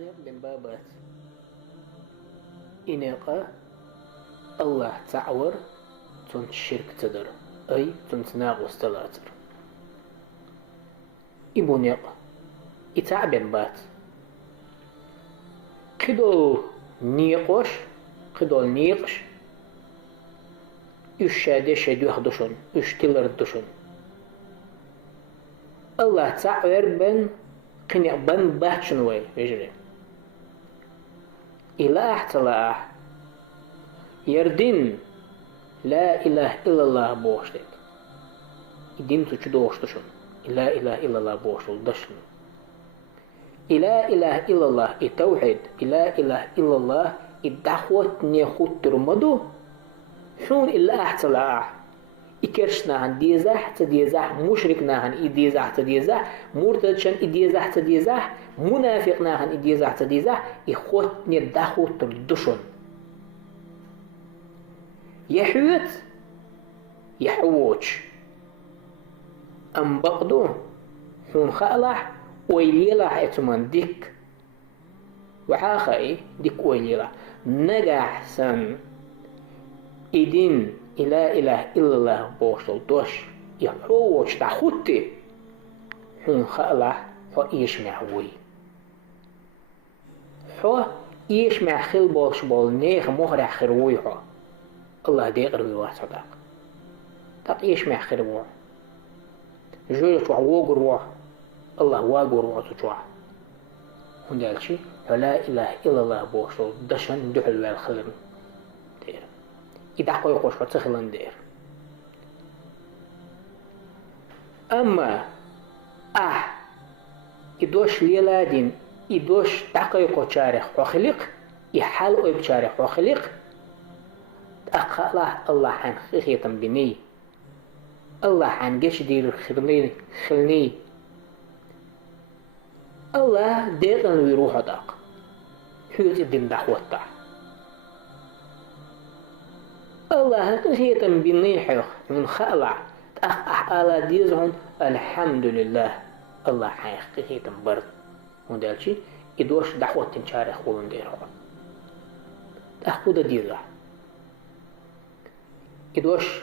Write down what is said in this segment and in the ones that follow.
حنيق من بابات إنقا الله تعور تون الشرك تدر أي تون تناغوس تلاتر إبونيق إتعبن بات قدول نيقوش قدول نيقش يشادي شاديوخ دشون يشتلر دشون الله تعور بن قنيق بن باتشنوي يجري إله تلاح يردين لا إله إلا الله بوشتك إدين تشدوش دشون لا إله إلا الله بوشتل دشن لا إله إلا الله التوحيد لا إله إلا الله الدعوة نيخوت ترمدو شون إلا أحتلاح إكرشنا عن ديزاح تديزاح مشركنا عن إديزاح تديزاح مرتدشن إديزاح تديزاح منافقنا عن إديزاح تديزاح إخوت ندعوة تردشن يحوت يحوش أم بقدو حون خالح ويليلاح اتمان ديك وحاخي ديك ويليلاح نجاح سن إدين لا إله إلا الله بوشل دوش يحوش تحوتي حون خالح حو يشمع وي حو يشمع خل بولش بول نيخ مهرح خروي حو الله ديقر بيوات صداق تاق يشمع خروي جوية توع ووغر روح الله واغر روح توع هندالشي لا إله إلا الله بوشل دشن دحل والخلن دير إذا قوي قوش تخلن دير أما إدوش ليلادين إدوش دقيقو تشارخ وخلق يحال أوي بشارخ وخلق أقاله الله عن خيطم بني الله عن جيش دير خلني الله ديقن ويروح داق حيوت الدين دعوة داق الله خيطم بني حيوخ من خلع على ديزهم الحمد لله الله حقيقة برد ودالشي إدوش دعوة تنشارخ ولنديرها أخذ ديزه إدوش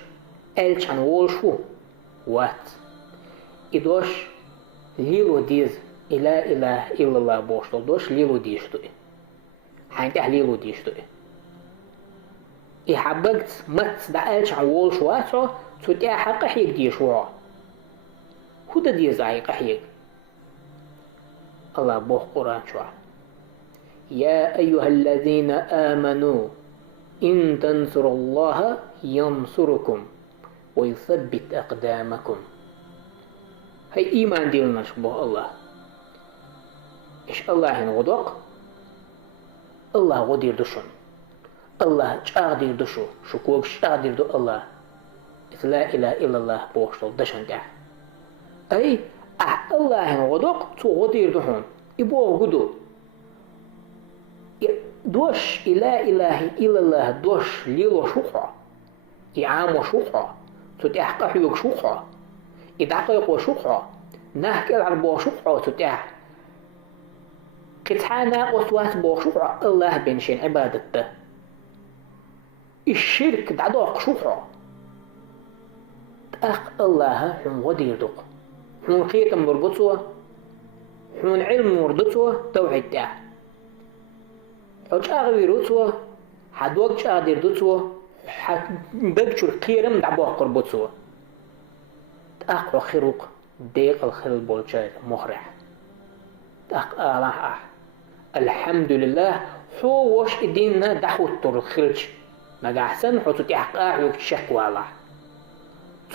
ألش عن وولشو وات إدوش ليلو ديز لا إله إلا الله بوشتل دوش ليلو ديشتوي حانته ليلو ديشتوي إحبقت مت دعالش عن وولشو واتو تودي حق حيك ديشوا هدا ديز عيق حيك الله بوخ قرآن شوا يا أيها الذين آمنوا إن تنصروا الله ينصركم ويثبت أقدامكم هاي إيمان ديلنا شبه الله إيش الله ينغدق الله غدير دشون الله شاغدير دشو شكوك شاغدير دو الله لا إله إلا الله بوشتل دشن دع أي الله ينغدق تو غدير دهون إبوه غدو دوش لا إله إلا الله دوش ليلو شوخا إعام شوخا تتاح قحيوك شوخا إدعقيق شوخا نهك العرب شوخا تتاح قطعانا قطوات بوشوخا الله بنشين عبادته الشرك دعدوق شوخا تأخ الله حون غدير دق حون خيط مربطوه حون علم مربطوه توحيد تاح حوش أغوي روتوه حدوك شادير دوتوه حدبجر قيرم دعبوه قربوتوه تأقو خيروق ديق الخل بولشايد مخرح تأق آله الحمد لله حو وش إديننا دحوت الخلش نقاحسن حو تتحقا يكشك والله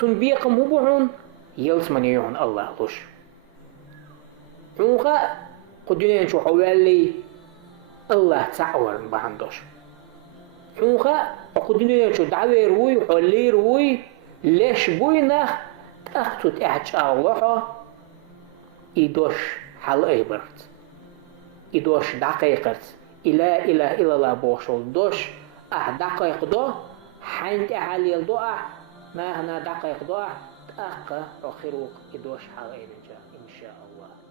تنبيق مبعون يلسمن يعون الله لش حوغا قدنين شو حوالي الله تعور بهندوش حوخا أقدني شو دعوي روي وحلي روي ليش بوينا تأخذ إحج الله إدوش حل أيبرت إدوش دقيقة إلا إله إلا الله بوشل دوش دقيق دو حنت حليل دو ما هنا دقيق دو تأخذ أخيروك إدوش حل أينجا إن شاء الله.